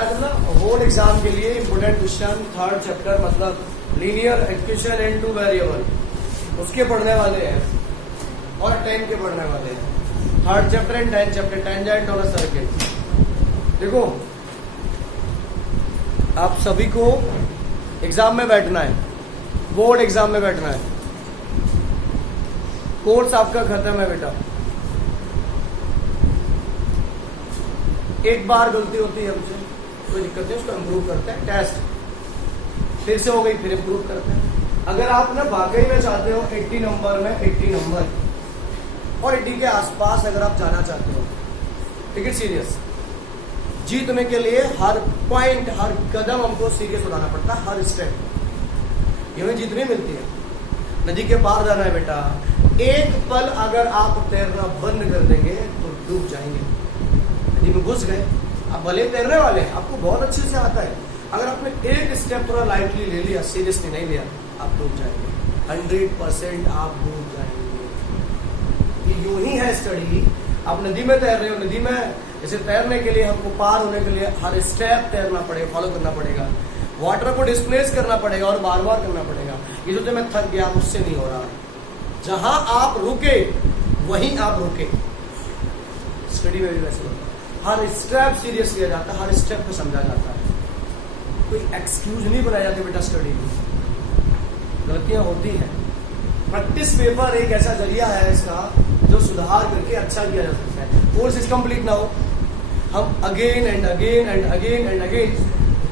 बेटा ना board exam के लिए इम्पोर्टेंट क्वेश्चन थर्ड चैप्टर मतलब linear equation and two variable उसके पढ़ने वाले हैं और 10 के पढ़ने वाले हैं। Third chapter and 10 chapter tangent और सर्किट। देखो आप सभी को एग्जाम में बैठना है, बोर्ड एग्जाम में बैठना है। कोर्स आपका खत्म है बेटा। एक बार गलती होती है हमसे, कोई दिक्कत नहीं, उसको इम्प्रूव करते हैं। टेस्ट फिर से हो गई, फिर इम्प्रूव करते हैं। अगर आप ना वाकई में चाहते हो 80 नंबर में 80 नंबर और 80 के आसपास अगर आप जाना चाहते हो, टेक इट सीरियस। जीतने के लिए हर पॉइंट हर कदम हमको सीरियस उठाना पड़ता है, हर स्टेप। ये जीत नहीं मिलती है। नदी के पार जाना है बेटा, एक पल अगर आप तैरना बंद कर देंगे तो डूब जाएंगे। नदी में घुस गए, आप भले तैरने वाले हैं, आपको बहुत अच्छे से आता है, अगर आपने एक स्टेप थोड़ा लाइटली ले लिया, सीरियसली नहीं लिया, आप डूब जाएंगे। 100% आप डूब जाएंगे। ये यूं ही है स्टडी। आप नदी में तैर रहे हो, नदी में जैसे तैरने के लिए हमको पार होने के लिए हर स्टेप तैरना पड़ेगा, फॉलो करना पड़ेगा, वाटर को डिस्प्लेस करना पड़ेगा और बार बार करना पड़ेगा। ये जो मैं थक गया, मुझसे नहीं हो रहा। जहां आप रुके वहीं आप रुके। स्टडी में भी वैसे होता है, हर स्टेप सीरियस लिया जाता है, हर स्टेप को समझा जाता है, कोई एक्सक्यूज नहीं बनाया जाती बेटा। स्टडी में गलतियां होती हैं। प्रैक्टिस पेपर एक ऐसा जरिया है इसका जो सुधार करके अच्छा किया जा सकता है। कोर्स इज कंप्लीट ना हो, हम again and again and again and again.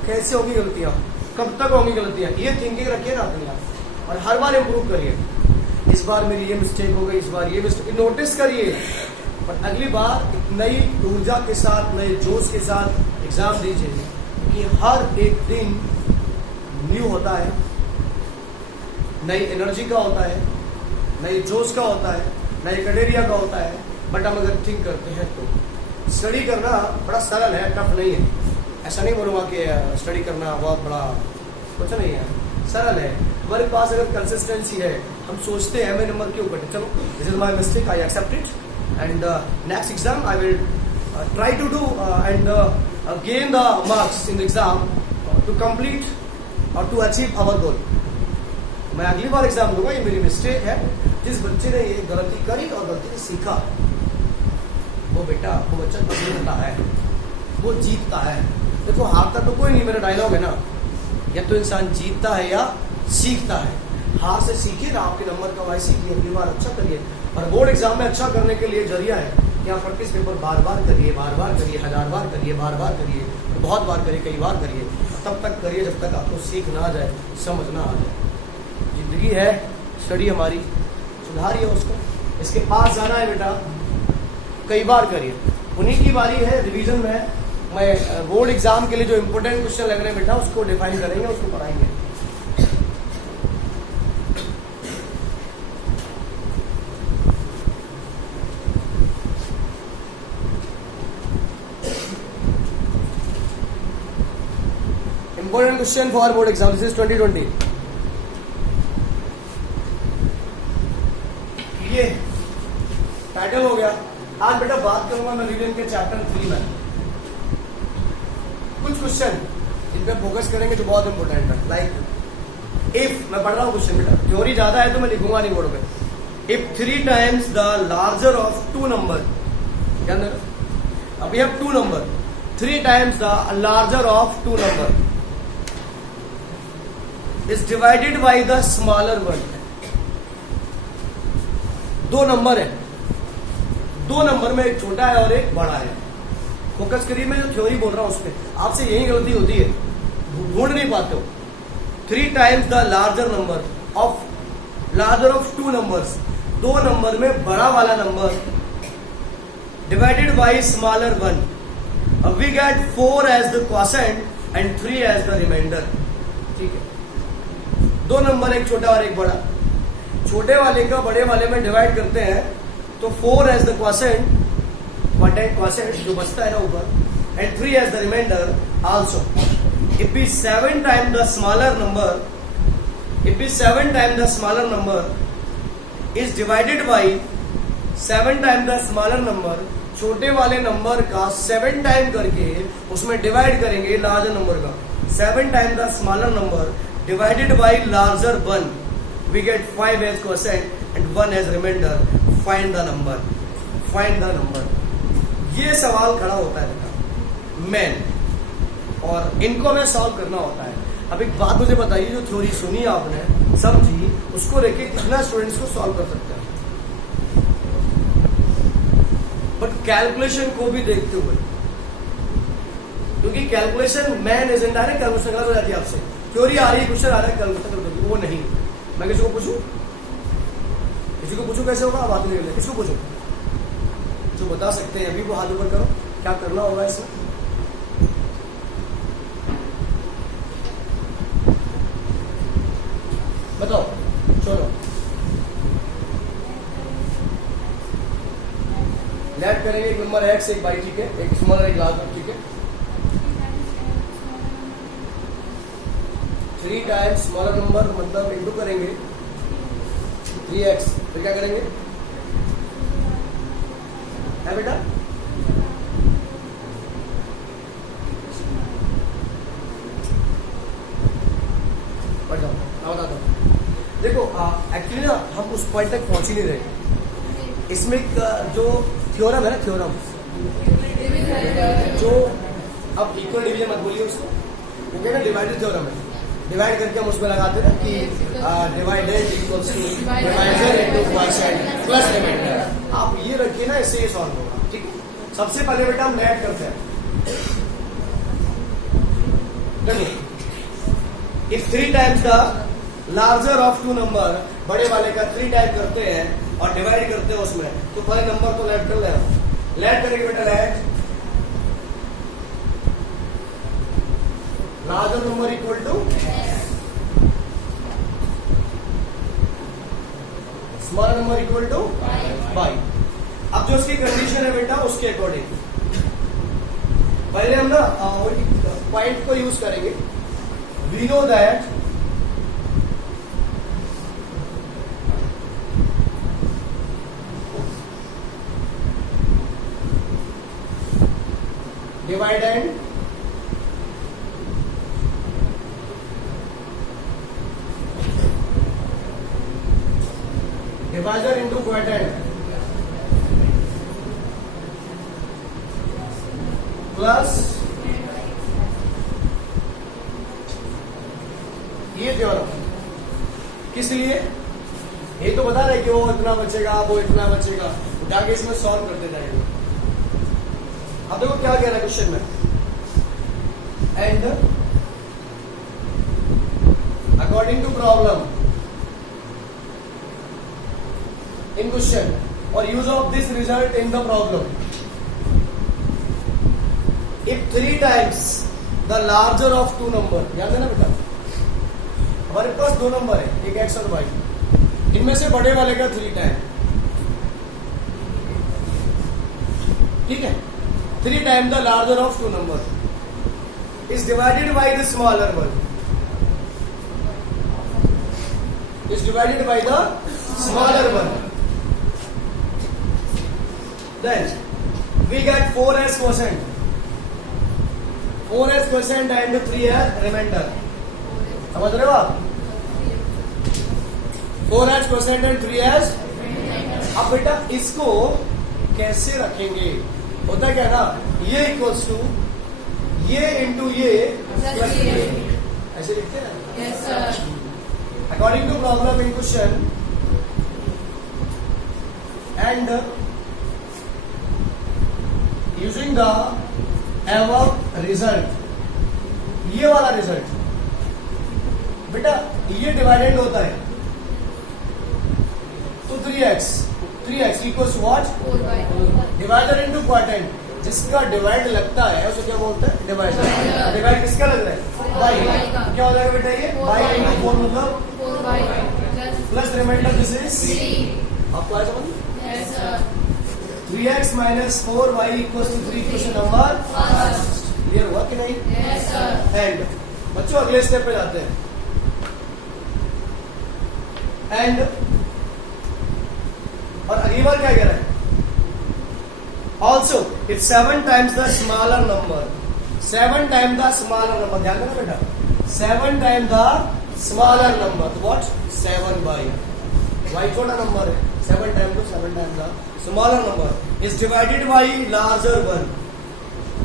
कैसे होगी गलतियां, कब तक होंगी गलतियां, ये थिंकिंग रखिए ना अपने आप और हर बार इंप्रूव करिए। इस बार मेरी ये मिस्टेक हो गई, इस बार ये मिस्टेक, नोटिस करिए और अगली बार एक नई ऊर्जा के साथ, नए जोश के साथ एग्जाम दीजिए कि हर एक दिन न्यू होता है, नई एनर्जी का होता है, नई जोश का होता है, नई कटेरिया का होता है। बट हम अगर थिंक करते हैं तो स्टडी करना बड़ा सरल है, टफ नहीं है। ऐसा नहीं बोलूँगा कि स्टडी करना बहुत बड़ा कुछ नहीं है, सरल है। हमारे पास अगर कंसिस्टेंसी है, हम सोचते हैं मैं नंबर क्यों कटे, चलो this is my mistake, I accept it and next exam I will try to do and gain the marks in the exam to complete और टू अचीव आवर गोल। मैं अगली बार एग्जाम दूंगा, ये मेरी मिस्टेक है। जिस बच्चे ने ये गलती करी और गलती से सीखा, वो बच्चा जीतता है, वो जीतता है। देखो हारता तो कोई नहीं, मेरा डायलॉग है ना, या तो इंसान जीतता है या सीखता है। हार से सीखिए ना, आपके नंबर का वाई सीखिए, अगली बार अच्छा करिए। और बोर्ड एग्जाम में अच्छा करने के लिए जरिया है कि आप प्रैक्टिस पेपर बार बार करिए, 1000 बार करिए, बार बार करिए, और बहुत बार करिए, कई बार करिए, तब तक करिए जब तक आपको सीख ना आ जाए, समझ ना आ जाए। जिंदगी है, स्टडी हमारी, सुधारिए उसको। इसके पास जाना है बेटा, कई बार करिए। उन्हीं की बारी है रिवीजन में। मैं बोर्ड एग्जाम के लिए जो इंपोर्टेंट क्वेश्चन लग रहे हैं बेटा, उसको डिफाइन करेंगे, उसको पढ़ाएंगे। Important question for board exam, this is 2020। ये टाइटल हो गया। आज बेटा बात करूंगा मैं रिवीजन के चैप्टर 3 में कुछ क्वेश्चन इन पे फोकस करेंगे जो बहुत इंपॉर्टेंट है। लाइक इफ, मैं पढ़ रहा हूँ क्वेश्चन बेटा, थ्योरी ज्यादा है तो मैं लिखूंगा नहीं बोर्ड पे। If 3 times the larger of 2 number, क्या अब we have 2 number, 3 times the larger of 2 number is divided by the smaller one. 2 number है, 2 नंबर में एक छोटा है और एक बड़ा है। फोकस करिए, मैं जो थ्योरी बोल रहा हूं उस पर। आपसे यही गलती होती है, ढूंढ नहीं पाते हो। 3 times the larger number of 2 numbers, 2 number में बड़ा वाला number divided by smaller one. अब we get 4 as the quotient and 3 as the remainder. ठीक है, 2 नंबर, एक छोटा और एक बड़ा। छोटे वाले का बड़े वाले में डिवाइड करते हैं तो 4 एज द क्वोशेंट, जो बचता है ना ऊपर, and 3 as the remainder also. If b 7 times the smaller number is divided by 7 times the smaller number, छोटे वाले नंबर का 7 टाइम करके उसमें डिवाइड करेंगे लार्जर नंबर का। 7 time the smaller number divided by larger 1 we get 5 as quotient and 1 as remainder. Find the number, find the number. ये सवाल खड़ा होता है बेटा मेन, और इनको हमें सॉल्व करना होता है। अब एक बात मुझे बताइए, जो थ्योरी सुनी आपने समझी, उसको लेके कितना स्टूडेंट्स को सॉल्व कर सकते हैं? बट कैलकुलेशन को भी देखते हुए, क्योंकि calculation man is indirect calculation गलत हो जाती है आपसे। थ्योरी आ रही है, क्वेश्चन आ रहा है, कैलकुलेशन कर दो, वो नहीं। मैं किसी को पूछूं, किसी को पूछूं कैसे होगा? आप बात नहीं, किसको पूछूं? जो बता सकते हैं अभी वो हाथ ऊपर करो, क्या करना होगा इसमें? बताओ, चलो लेट करेंगे। एक नंबर एक्स, एक बाई, ठीक है, एक स्मॉलर एक लार्जर, ठीक है। 3 टाइम्स स्मॉलर नंबर मतलब इंटू करेंगे 3x, फिर क्या करेंगे? है बेटा पढ़ जाओ, मैं बताता हूँ। देखो एक्चुअली ना हम उस पॉइंट तक पहुंच ही नहीं रहे। इसमें जो थ्योरम है ना, थ्योरम जो, अब इक्वल डिवीजन मत बोलिए उसको, वो क्या डिवाइडेड थ्योरम है। डिवाइड करके हम उसमें लगाते हैं कि divided equals to divider into quotient plus remainder. आप ये रखिए ना, इससे ये सॉल्व होगा, ठीक है। सबसे पहले बेटा हम ऐड करते हैं। If 3 times the larger of 2 number, बड़े वाले का 3 टाइप करते हैं और डिवाइड करते हैं उसमें, तो पहले नंबर तो लेट कर ले। लेट करेंगे बेटा, let larger number equal to smaller number equal to by. अब जो उसकी कंडीशन है बेटा, उसके अकॉर्डिंग पहले हम ना पॉइंट को यूज करेंगे। We know that divide and divisor into quotient plus ये थ्योरम किस लिए? ये तो बता रहे कि वो इतना बचेगा, वो इतना बचेगा, उठा के इसमें सॉल्व करते जाएंगे। अब देखो क्या कह रहा है क्वेश्चन में, and according to problem in question और use of this result in the problem, if 3 times the larger of 2 number, याद है ना बेटा, हमारे पास 2 नंबर है, एक एक्स और वाई, इनमें से बड़े वाले का 3 टाइम, ठीक है। 3 times the larger of 2 number is divided by the smaller one, is divided by the smaller one. Then we get 4 as quotient, 4 as quotient and 3 as remainder. समझ रहे हो आप? 4 as quotient and 3 as। अब बेटा इसको कैसे रखेंगे? होता क्या ना, ये इक्वल्स टू ये इंटू ये प्लस ये, ऐसे लिखते हैं। Yes sir. According to problem in question and using the above result, ये वाला रिजल्ट बेटा, ये डिवाइडेड होता है तो 3x equals what? 4/4। Divider into quotient, जिसका डिवाइड लगता है उसे क्या बोलते हैं? डिवाइडर। डिवाइड किसका लग रहा है? बाई। क्या हो जाएगा बेटा ये? बाई इंटू 4 मतलब 4/4 प्लस रिमाइंडर दिस इज 3। आपको आया समझ? Yes sir. 3x minus 4y equals to 3 question number first. Clear हुआ कि नहीं? Yes sir. एंड बच्चों अगले स्टेप पे जाते हैं। एंड और अगली बार क्या कह रहा है? Also it's 7 times the smaller number, 7 time the smaller number, ध्यान देना बेटा, 7 टाइम द स्मॉलर नंबर, तो व्हाट 7 बाई, y छोटा नंबर है, 7 टाइम तो 7 time the smaller number is divided by larger one,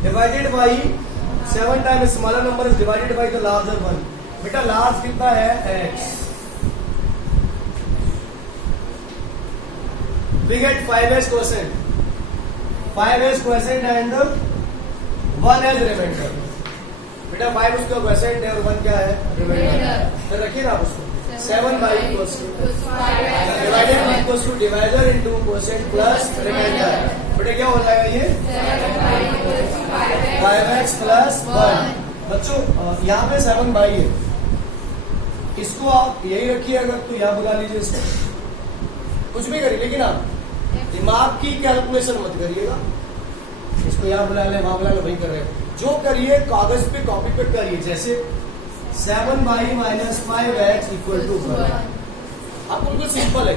divided by 7 time smaller number is divided by the larger one. बेटा large कितना है x, we get 5s quotient, 5s quotient and 1 as remainder। बेटा 5 उसका question है और 1 क्या है reminder, तो रखिए ना आप उसको 7 by equals to divided by equals to divider into quotient plus remainder. बेटा क्या हो जाएगा ये 5x प्लस 1। बच्चों यहाँ पे 7 बाई है, इसको आप यही रखिए, अगर तो यहाँ बुला लीजिए, इसको कुछ भी करिए, लेकिन आप दिमाग की कैलकुलेशन मत करिएगा, इसको यहाँ बुला ले वहां बुला ले, वही कर रहे हैं, जो करिए कागज पे कॉपी पे करिए, जैसे 7 by minus 5x equal to 1। अब बिल्कुल सिंपल है,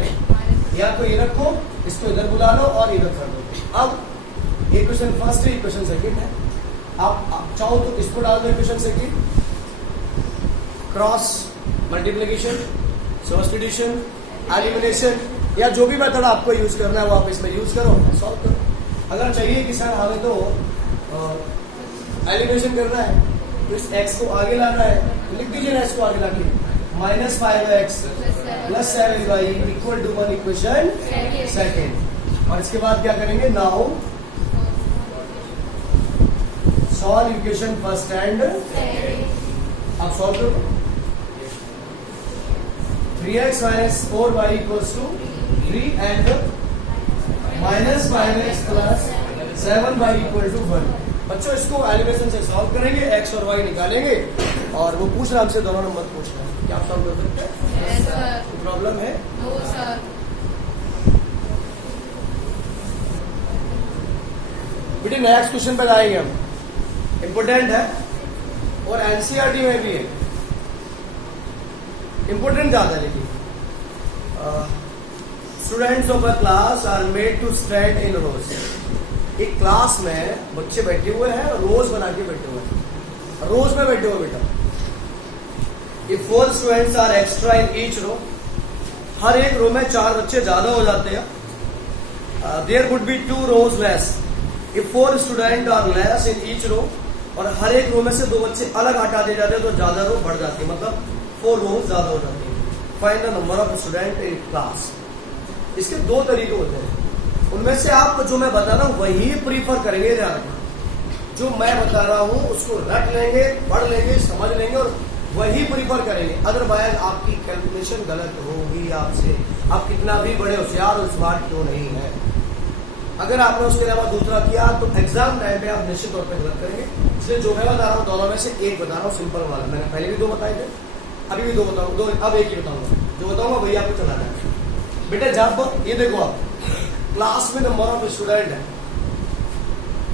या तो ये रखो, इसको इधर बुला लो और इधर कर दो। अब ये क्वेश्चन फर्स्ट है, क्वेश्चन सेकंड है, आप चाहो तो इसको डाल दो question second, cross multiplication, substitution, elimination, या जो भी मेथड आपको यूज करना है वो आप इसमें यूज करो, सॉल्व करो। अगर चाहिए कि सर हमें तो एलिमिनेशन करना है, तो इस x को आगे लाना है, तो लिख दीजिए ना इसको आगे लाके minus 5x plus 7 by equal to 1 equation second. और इसके बाद क्या करेंगे, now solve equation first and, आप सॉल्व करो, 3x minus 4y equals to 3 and minus 5x plus 7y equal to 1। बच्चों इसको एलिमिनेशन से सॉल्व करेंगे, x और y निकालेंगे, और वो पूछ रहा हमसे दोनों नंबर पूछ रहा है, क्या आप सॉल्व कर सकते हैं? Yes, sir. प्रॉब्लम है? No, sir. बेटे नेक्स्ट क्वेश्चन पे आएंगे हम, इम्पोर्टेंट है और एनसीईआरटी में भी है, इम्पोर्टेंट ज्यादा है, लेकिन students of a class are made to stand in rows. एक क्लास में बच्चे बैठे हुए हैं, रोज बना के बैठे हुए हैं, रोज में बैठे हुए बेटा। If 4 students are extra in each row, हर एक रो में 4 बच्चे ज्यादा हो जाते हैं, there would be 2 rows less. If 4 student are less in each row, और हर एक रो में से 2 बच्चे अलग हटा दिए जाते हैं, तो ज्यादा रो बढ़ जाती है, मतलब 4 रोज ज्यादा हो जाती है। Find the number of student in class. इसके 2 तरीके होते हैं, उनमें से आप जो मैं बता रहा हूं वही प्रीफर करेंगे, ध्यान रखना, जो मैं बता रहा हूं उसको रख लेंगे, पढ़ लेंगे, समझ लेंगे और वही प्रीफर करेंगे। अदरवाइज आपकी कैलकुलेशन गलत होगी आपसे, आप कितना भी बड़े होशियार और स्मार्ट क्यों नहीं है। अगर आपने उसके अलावा दूसरा किया तो एग्जाम टाइम पे आप निश्चित तौर पर गलत करेंगे। इसलिए जो मैं बता रहा हूँ दोनों में से एक बता रहा हूँ, सिंपल वाला। मैंने पहले भी 2 बताए थे, अभी भी 2 बताऊंगा, 2 अब एक ही बताऊंगा, जो बताऊंगा वही आपको चलाना है। बेटा जब ये देखो आप क्लास में नंबर ऑफ स्टूडेंट है,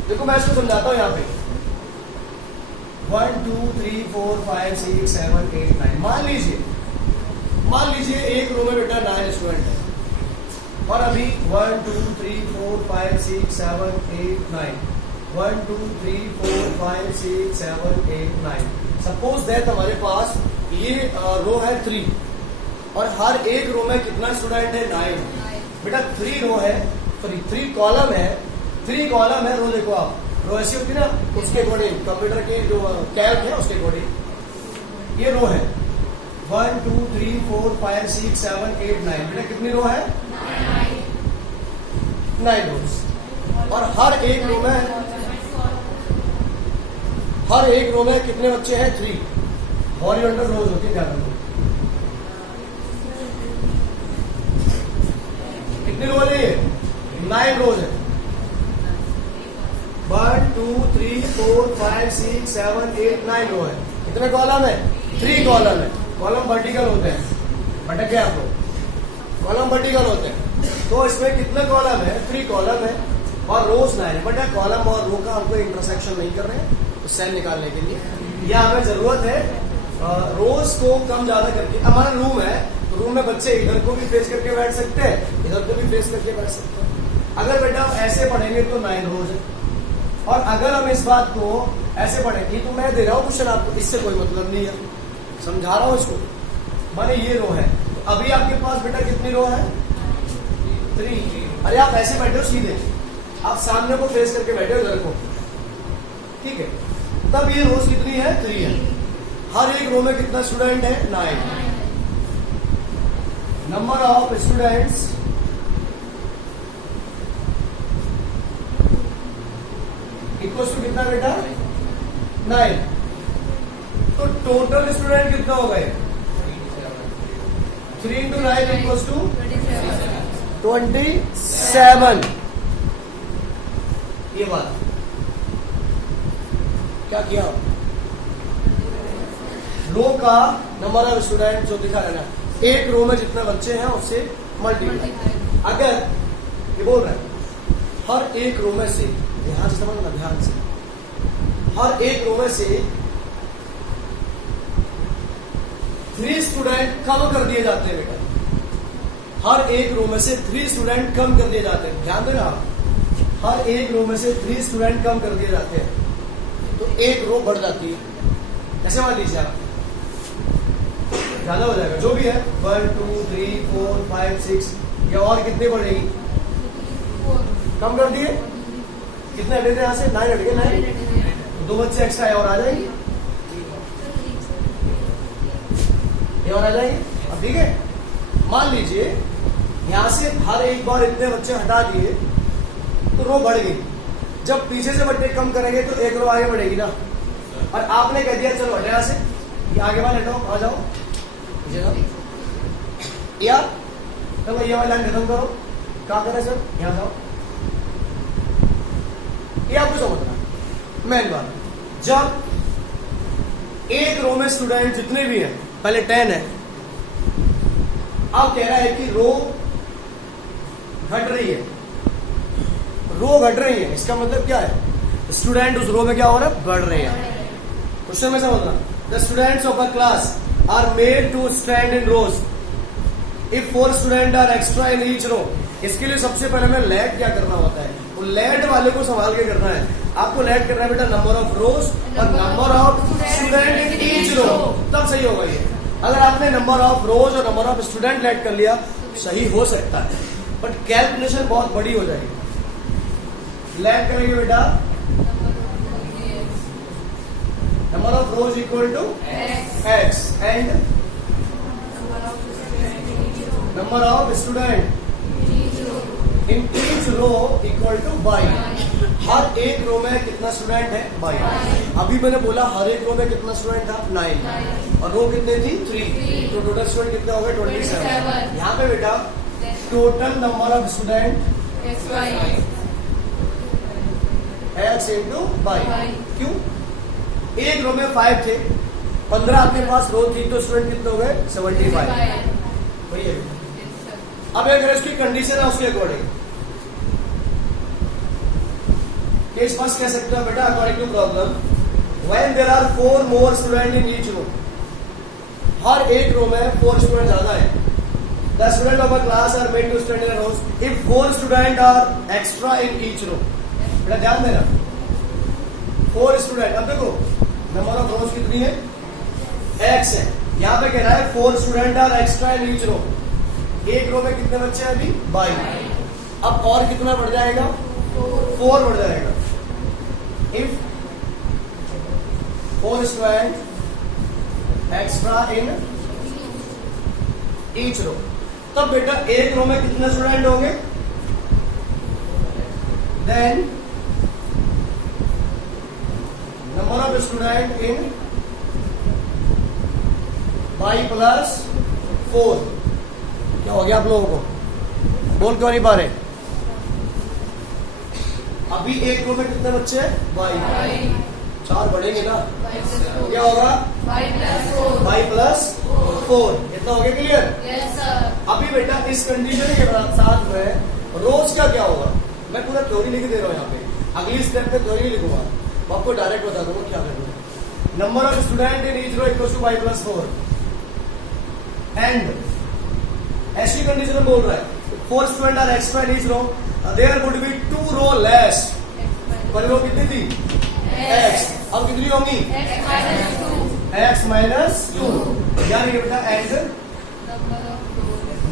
देखो मैं इसको समझाता हूँ यहाँ पे 1 2 3 4 5 6 7 8 9। मान लीजिए एक रो में बेटा 9 स्टूडेंट है, और अभी 1 2 3 4 5 6 7 8 9, 1 2 3 4 5 6 7 8 9। सपोज दैट हमारे पास ये रो है 3, और हर एक रो में कितना स्टूडेंट है 9। बेटा 3 रो है, सॉरी 3 कॉलम है, 3 कॉलम है। रो देखो आप, रो ऐसी होती है ना, उसके अकॉर्डिंग कंप्यूटर के जो कैल्क है उसके अकॉर्डिंग ये रो है 1 2 3 4 5 6 7 8 9। बेटा कितनी रो है 9 रोज, और हर एक रो में कितने बच्चे हैं 3 हॉरिजॉन्टल रोज होती है। क्या करना, कितनी रो है ये 9 रोज है। 1 2 3 4 5 6 7 8 9 रो है। कितने कॉलम है 3 कॉलम है। कॉलम वर्टिकल होते हैं, भटक गया आपको, कॉलम वर्टिकल होते हैं। तो इसमें कितने कॉलम है 3 कॉलम है, और रोज 9 है। बट कॉलम और रो का हमको इंटरसेक्शन नहीं कर रहे हैं, तो सेल निकालने के लिए या हमें जरूरत है रोज को कम ज्यादा करके। हमारा रूम है, तो रूम में बच्चे इधर को भी फेस करके बैठ सकते हैं, इधर को भी फेस करके बैठ सकते हैं। अगर बेटा हम ऐसे पढ़ेंगे तो 9 रोज है, और अगर हम इस बात को ऐसे पढ़ेंगे, तो मैं दे रहा हूँ क्वेश्चन आपको, इससे कोई मतलब नहीं है, समझा रहा हूँ इसको। माने ये रो है, तो अभी आपके पास बेटा कितनी रो है? 3। अरे आप ऐसे बैठे हो सीधे, आप सामने को फेस करके बैठे हो, इधर को, ठीक है। तब ये रोज कितनी है? 3 है। हर एक रो में कितना स्टूडेंट है? 9। Number of students equals to कितना बेटा? 9। तो टोटल स्टूडेंट कितना हो गए? 3 into 9 इक्वल्स टू 27। ये बात क्या किया? रो का नंबर ऑफ स्टूडेंट जो दिखा रहा है, एक रो में जितने बच्चे हैं उससे मल्टीप्लाई। अगर ये बोल रहा है हर एक रो में से, ध्यान से समझना, ध्यान से, हर एक रो में से 3 स्टूडेंट कम कर दिए जाते हैं बेटा। हर एक रो में से 3 स्टूडेंट कम कर दिए जाते हैं, ध्यान देना। हर एक रो में से 3 स्टूडेंट कम कर दिए जाते हैं, तो एक रो बढ़ जाती है। ऐसे मान लीजिए आप, ज्यादा हो जाएगा, जो भी है 1 2 3 4 5 6, या और कितनी बढ़ेगी? कम कर दिए, कितने हटे थे यहाँ से? 9 हट गए, 9। 2 बच्चे एक्स्ट्रा है और आ जाएंगे, ये और आ जाएंगे। अब ठीक है, मान लीजिए यहाँ से हर एक बार इतने बच्चे हटा दिए तो रो बढ़ गई। जब पीछे से बच्चे कम करेंगे तो एक रो आगे बढ़ेगी ना। और आपने कह दिया चलो हटे यहाँ से, ये आगे वाले हटाओ, आ जाओ, या चलो ये वाली लाइन खत्म करो, क्या करें सर? यहाँ जाओ। ये आपको समझना मेन बात। जब एक रो में स्टूडेंट जितने भी हैं, पहले 10 है, अब कह रहा है कि रो घट रही है, रो घट रही है, इसका मतलब क्या है? स्टूडेंट उस रो में क्या हो रहा है? बढ़ रहे हैं। क्वेश्चन में समझना, the students of a class are made to stand in rows if 4 student are extra in each row. इसके लिए सबसे पहले हमें लेट क्या करना होता है? वो लेट वाले को संभाल के करना है। आपको लेट करना है बेटा नंबर ऑफ रोज और number of student in each row, तब सही होगा ये। अगर आपने नंबर ऑफ रोज और नंबर ऑफ स्टूडेंट लेट कर लिया, सही हो सकता है, बट कैलकुलेशन बहुत बड़ी हो जाएगी। लेट करेंगे बेटा number of rows equal to x and number of student in each row equal to y। हर एक रो में कितना स्टूडेंट है? y। अभी मैंने बोला हर एक रो में कितना स्टूडेंट था? 9। और रो कितने थी? 3। तो टोटल स्टूडेंट कितने हो गए? 27। यहाँ पे बेटा total number of student x into y। क्यों? एक रो में 5 थे, 15 आपके पास रो थी, तो स्टूडेंट कितने हो गए? 75। वही है। अब अगर इसकी कंडीशन है उसके अकॉर्डिंग केस फर्स्ट कह सकते हो बेटा, according to problem when there are 4 more student in each row. हर एक रो में 4 स्टूडेंट ज्यादा है। The student of a class are made to stand in rows if 4 student are extra in each row. बेटा ध्यान देना, 4 student, अब देखो नंबर ऑफ रोज कितनी है? x है। यहाँ पे कह रहा है 4 student are extra in each row. एक रो में कितने बच्चे हैं अभी? 22। अब और कितना बढ़ जाएगा? 4 बढ़ जाएगा। If 4 student extra in each row, तब बेटा एक रो में कितने स्टूडेंट होंगे? Then number of student in y plus 4। क्या हो गया आप लोगों को? बोल क्यों नहीं पा रहे? अभी एक रो में कितने बच्चे हैं? y। 4 बढ़ेंगे ना, क्या होगा? y plus 4। इतना हो गया क्लियर? अभी बेटा इस कंडीशन के साथ में रोज का क्या होगा? मैं पूरा थ्योरी लिख दे रहा हूं यहाँ पे, अगली स्टेप पे थ्योरी लिखूंगा, आपको डायरेक्ट बता दूंगा क्या करना। Number of student in each row equal to y plus 4 and ऐसी कंडीशन में बोल रहा है 4 student are extra in each row there would be 2 row less. पहले रो कितनी थी? x। अब कितनी होंगी? x minus 2। यानी ये बेटा and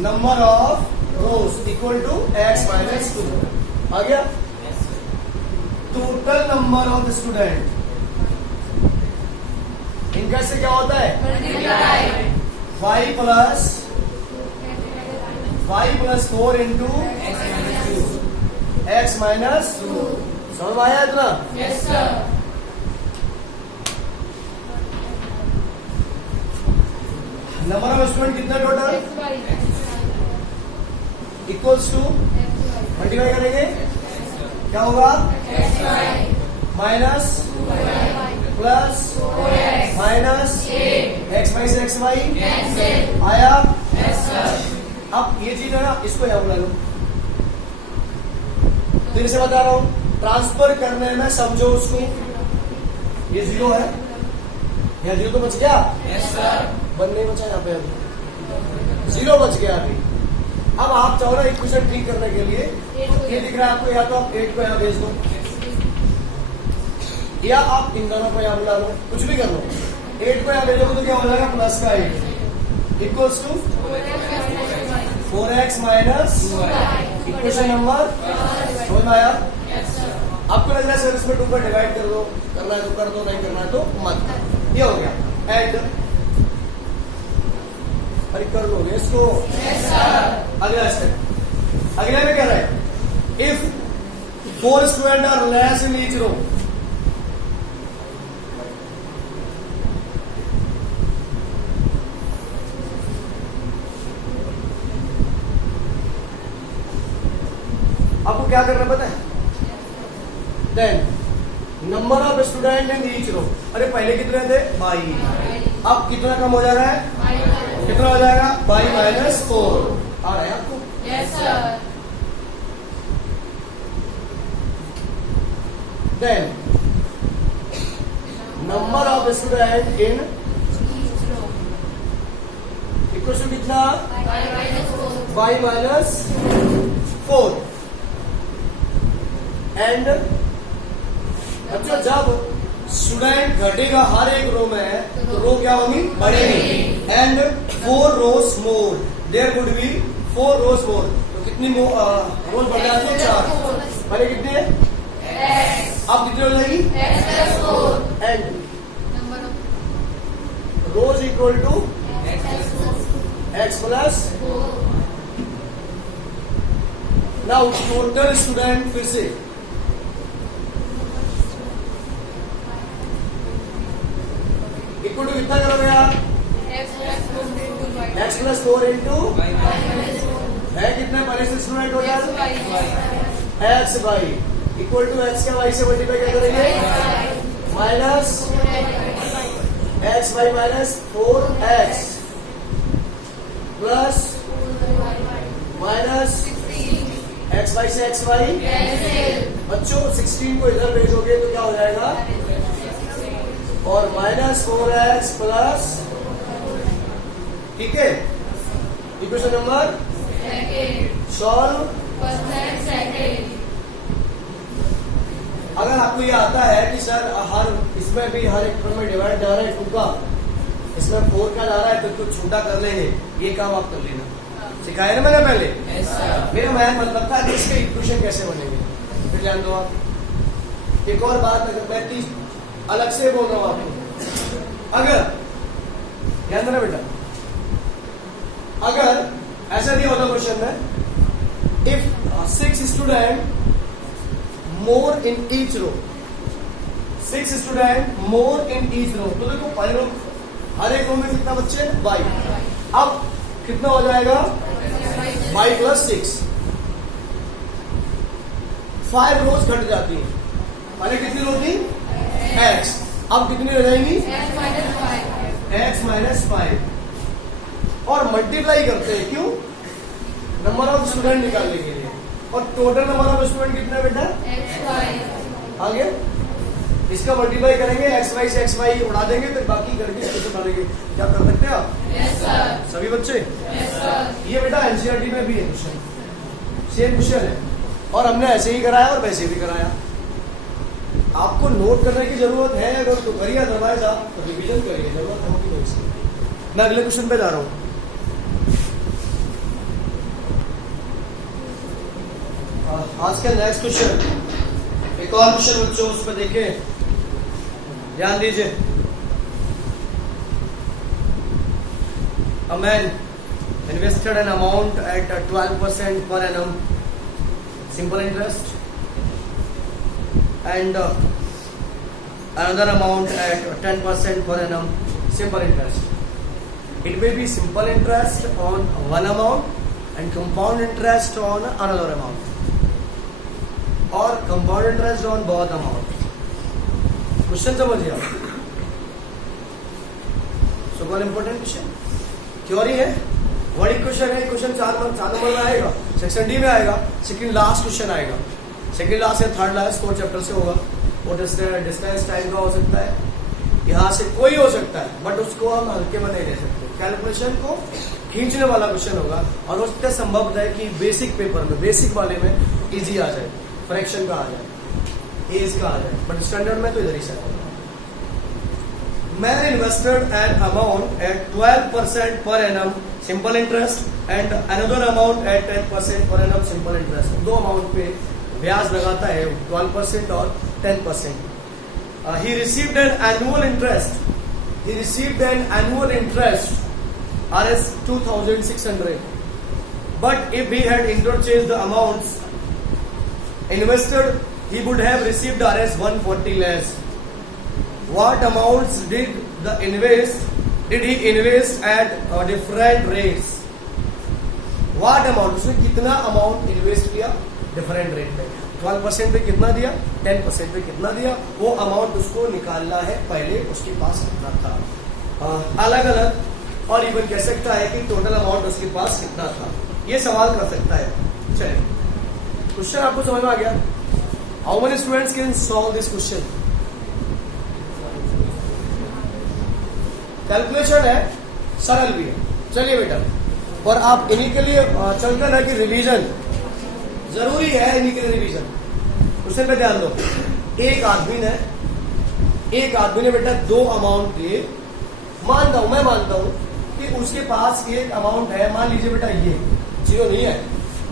number of rows equal to x minus 2 आ गया। टोटल नंबर ऑफ स्टूडेंट इनका से क्या होता है? 5 प्लस 4 इंटू x माइनस 2। समझ में आया इतना? Yes, sir. Number of student कितना टोटल? इक्वल्स टू मल्टीप्लाई करेंगे क्या होगा? Minus plus minus x y से एक्स वाई आया। अब ये चीज है ना, इसको यहाँ बुला लो। फिर से बता रहा हूं, ट्रांसफर करने में समझो उसको। ये 0 है, यहाँ 0 तो बच गया। वन नहीं बचा यहाँ पे, अभी 0 बच गया अभी। अब आप चाहो ना इक्वेशन ठीक करने के लिए, ये दिख रहा है आपको, या तो आप 8 को यहाँ भेज दो, या आप इन दोनों को यहाँ बुला लो, कुछ भी कर लो। 8 को यहाँ भेजोगे तो क्या हो जाएगा? प्लस का 8 equals to 4x minus equation number. समझ में आया? आपको लग रहा है सर इसमें 2 पर डिवाइड कर दो, करना है तो कर दो, नहीं करना है तो मत। ये हो गया एंड। अरे कर लोगे इसको? अगला स्टेप, अगले में क्या रहा है? If 4 student are less in each row, आपको क्या करना पता है? Then number of student in each row. अरे पहले कितने थे? 22। अब कितना कम हो जा रहा है? कितना हो जाएगा? 22 माइनस 4 आ रहा है आपको? Yes, sir. Then number of student in equation कितना? 22 माइनस 4 एंड। अच्छा जब स्टूडेंट घटेगा हर एक रो में तो रो क्या होगी? बढ़ेगी। And 4 rows more, there would be 4 rows more. तो कितनी रोज बढ़ जाती है? 4। पहले कितने? अब कितनी हो जाएगी? And rows equal to x plus. Now total student, फिर से इक्वल टू कितना करोगे आप? x प्लस 4 इंटू है कितने? पहले से स्टूडेंट हो जाए x y equal to x का y से मल्टीप्लाई क्या करेंगे? Minus x y minus 4x plus minus x y से x वाई। बच्चों 16 को इधर भेजोगे तो क्या हो जाएगा? और माइनस 4x प्लस, ठीक है। Equation number solve. अगर आपको ये आता है कि सर हर इसमें भी हर एक में डिवाइड जा रहा है 2 का, इसमें 4 का जा रहा है तो कुछ छोटा कर लेंगे, ये काम आप कर लेना। सिखाया ना मैंने पहले? मेरा मैन मतलब था कि इसके इक्वेशन कैसे बनेंगे, फिर जान दो आप। एक और बात अगर मैं अलग से बोल रहा हूं आपको, अगर ध्यान देना बेटा, अगर ऐसा नहीं होता क्वेश्चन में, if 6 student more in each row, 6 student more in each row, तो देखो पहले रो हर एक रो में कितना बच्चे? 22। अब कितना हो जाएगा? 22 प्लस 6, 5 रोज घट जाती है। पहले कितनी रो थी? x। अब कितनी हो जाएंगी? x minus 5। और मल्टीप्लाई करते हैं, क्यों? नंबर ऑफ स्टूडेंट निकालने के लिए। और टोटल नंबर ऑफ स्टूडेंट कितना है बेटा? आगे इसका मल्टीप्लाई करेंगे, x वाई से x वाई उड़ा देंगे, फिर बाकी करके इसको डालेंगे। क्या कर सकते हैं आप? सभी बच्चे? ये बेटा एनसीईआरटी में भी है क्वेश्चन, सेम क्वेश्चन है। और हमने ऐसे ही कराया और वैसे भी कराया। आपको नोट करने की जरूरत है अगर तो करिए, अदरवाइज आप रिवीजन करिए, जरूरत होगी तो इसकी। मैं अगले क्वेश्चन पे जा रहा हूं। आज का नेक्स्ट क्वेश्चन, एक और क्वेश्चन बच्चों उस पर देखिए, ध्यान दीजिए। A man invested an amount at 12% per annum simple interest and another amount at 10% per annum simple interest. It may be simple interest on one amount and compound interest on another amount, or compound interest on both amount. Question समझिए आप, super important question, theory है, बड़ी question है। Question 4 number में आएगा, section D में आएगा, second last question आएगा, सेकंड लास्ट या थर्ड लास्ट 4 चैप्टर से होगा। वो डिस्टेंस टाइम का हो सकता है, यहाँ से कोई हो सकता है, बट उसको हम हल्के में नहीं ले सकते। कैलकुलेशन को खींचने वाला क्वेश्चन होगा, और उसका संभव है कि बेसिक पेपर में, बेसिक वाले में इजी आ जाए, फ्रैक्शन का आ जाए, एज का आ जाए, बट स्टैंडर्ड में तो इधर ही से आएगा। Man invested an amount at 12% per annum simple interest and another amount at 10% per annum simple interest. दो अमाउंट पे ब्याज लगाता है, 12% और 10%. He received an annual interest. He received an annual interest Rs 2,600. But if he had interchanged the amounts invested, he would have received Rs 140 less. What amounts did he invest at different rates? What amount, उसने कितना amount invest किया different rate पे, 12% पे कितना दिया, 10% पे कितना दिया, वो अमाउंट उसको निकालना है। पहले उसके पास कितना था, अलग अलग, और इवन कह सकता है कि टोटल अमाउंट उसके पास कितना था, ये सवाल कर सकता है। चलिए, क्वेश्चन आपको समझ में आ गया? How many students can solve this question? Calculation है, सरल भी है। चलिए बेटा, और आप इन्हीं के लिए चलकर है कि रिवीजन जरूरी है, इन्हीं के लिए रिवीजन। क्वेश्चन पे ध्यान दो। एक आदमी ने बेटा दो अमाउंट दिए, मानता हूं, मैं मानता हूं कि उसके पास एक अमाउंट है, मान लीजिए बेटा ये जीरो नहीं है,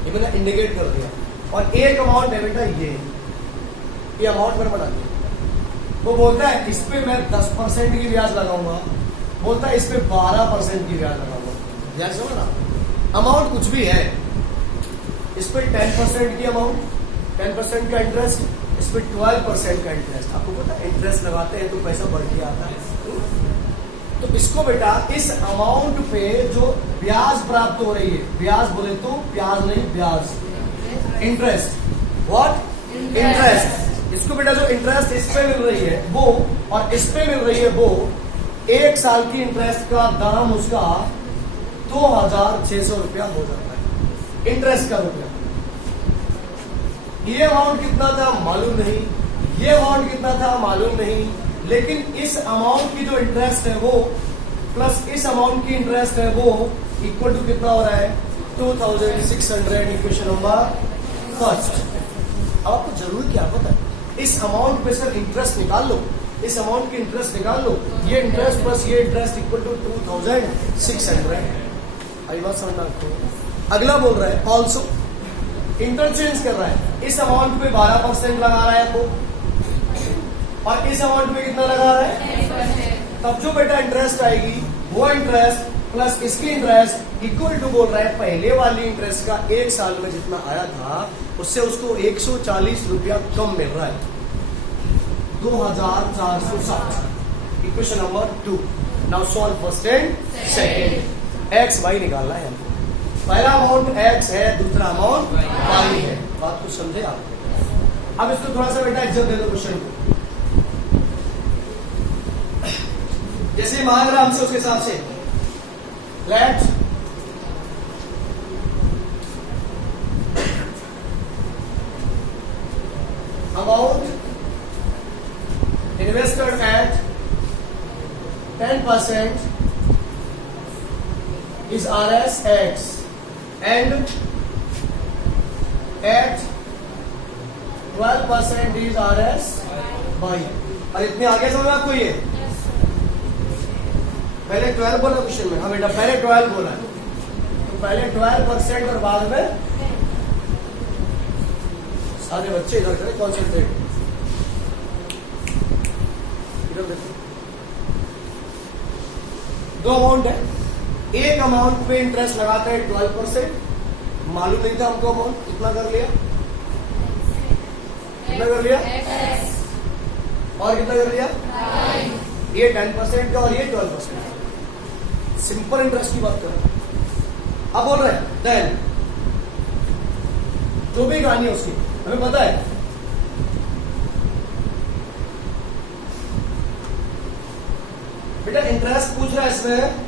ये मैंने इंडिकेट कर दिया, और एक अमाउंट है बेटा ये अमाउंट मैंने बना दिया। वो बोलता है इस पे मैं 10% की ब्याज लगाऊंगा, बोलता है इस पे 12% की ब्याज लगाऊंगा। ब्याज समझ ना, अमाउंट कुछ भी है, इस पे 10% की अमाउंट, 10% का इंटरेस्ट, इस पे 12% का इंटरेस्ट। आपको पता है इंटरेस्ट लगाते हैं तो पैसा बढ़ के आता है। तो इसको बेटा इस अमाउंट पे जो ब्याज प्राप्त हो रही है, ब्याज बोले तो प्याज नहीं, ब्याज, इंटरेस्ट, व्हाट, इंटरेस्ट। इसको बेटा जो इंटरेस्ट इस पे मिल रही है वो, और इस पे मिल रही है वो, एक साल की इंटरेस्ट का दाम उसका 2,600 रुपया हो जाता है, इंटरेस्ट का रुपया। ये अमाउंट कितना था मालूम नहीं, ये अमाउंट कितना था मालूम नहीं, लेकिन इस अमाउंट की जो इंटरेस्ट है वो प्लस इस अमाउंट की इंटरेस्ट है वो इक्वल टू कितना हो रहा है, 2,600। Equation number first. अब आपको जरूरी क्या पता है, इस अमाउंट पे सर इंटरेस्ट निकाल लो, इस अमाउंट की इंटरेस्ट निकाल लो, ये इंटरेस्ट प्लस ये इंटरेस्ट इक्वल टू 2,600। आई बात समझना आपको? अगला बोल रहा है ऑल्सो, इंटरचेंज कर रहा है, इस अमाउंट पे 12% लगा रहा है आपको, और इस अमाउंट पे कितना लगा रहा है, तब जो बेटा इंटरेस्ट आएगी वो इंटरेस्ट प्लस इसकी इंटरेस्ट इक्वल टू बोल रहा है पहले वाली इंटरेस्ट का एक साल में जितना आया था उससे उसको 140 रुपया कम मिल रहा है, 2,460। Equation number 2। Now solve first and second. X y निकालना है हमको, पहला अमाउंट एक्स है, दूसरा अमाउंट वाई है। बात को समझे आप? अब इसको थोड़ा सा बेटा एग्जाम दे दो क्वेश्चन को, जैसे मांग रहा हमसे उसके हिसाब से। Let amount invested at 10% is Rs X and at 12% is RS by. और इतने आगे समझ में आपको ये Yes, sir. पहले 12 बोला क्वेश्चन में, हाँ बेटा पहले 12 बोला है, तो पहले 12% और बाद में सारे बच्चे इधर करें कॉन्सेंट्रेट। इधर देखो, दो अमाउंट है, एक अमाउंट पे इंटरेस्ट लगाते हैं 12%, मालूम नहीं था हमको अमाउंट, कितना कर लिया, कितना कर लिया, X. और कितना कर लिया, Nine. ये 10% का और ये 12%। सिंपल इंटरेस्ट की बात कर रहे हैं। अब बोल रहे हैं देन जो भी कहानी है उसकी हमें पता है, बेटा इंटरेस्ट पूछ रहा है इसमें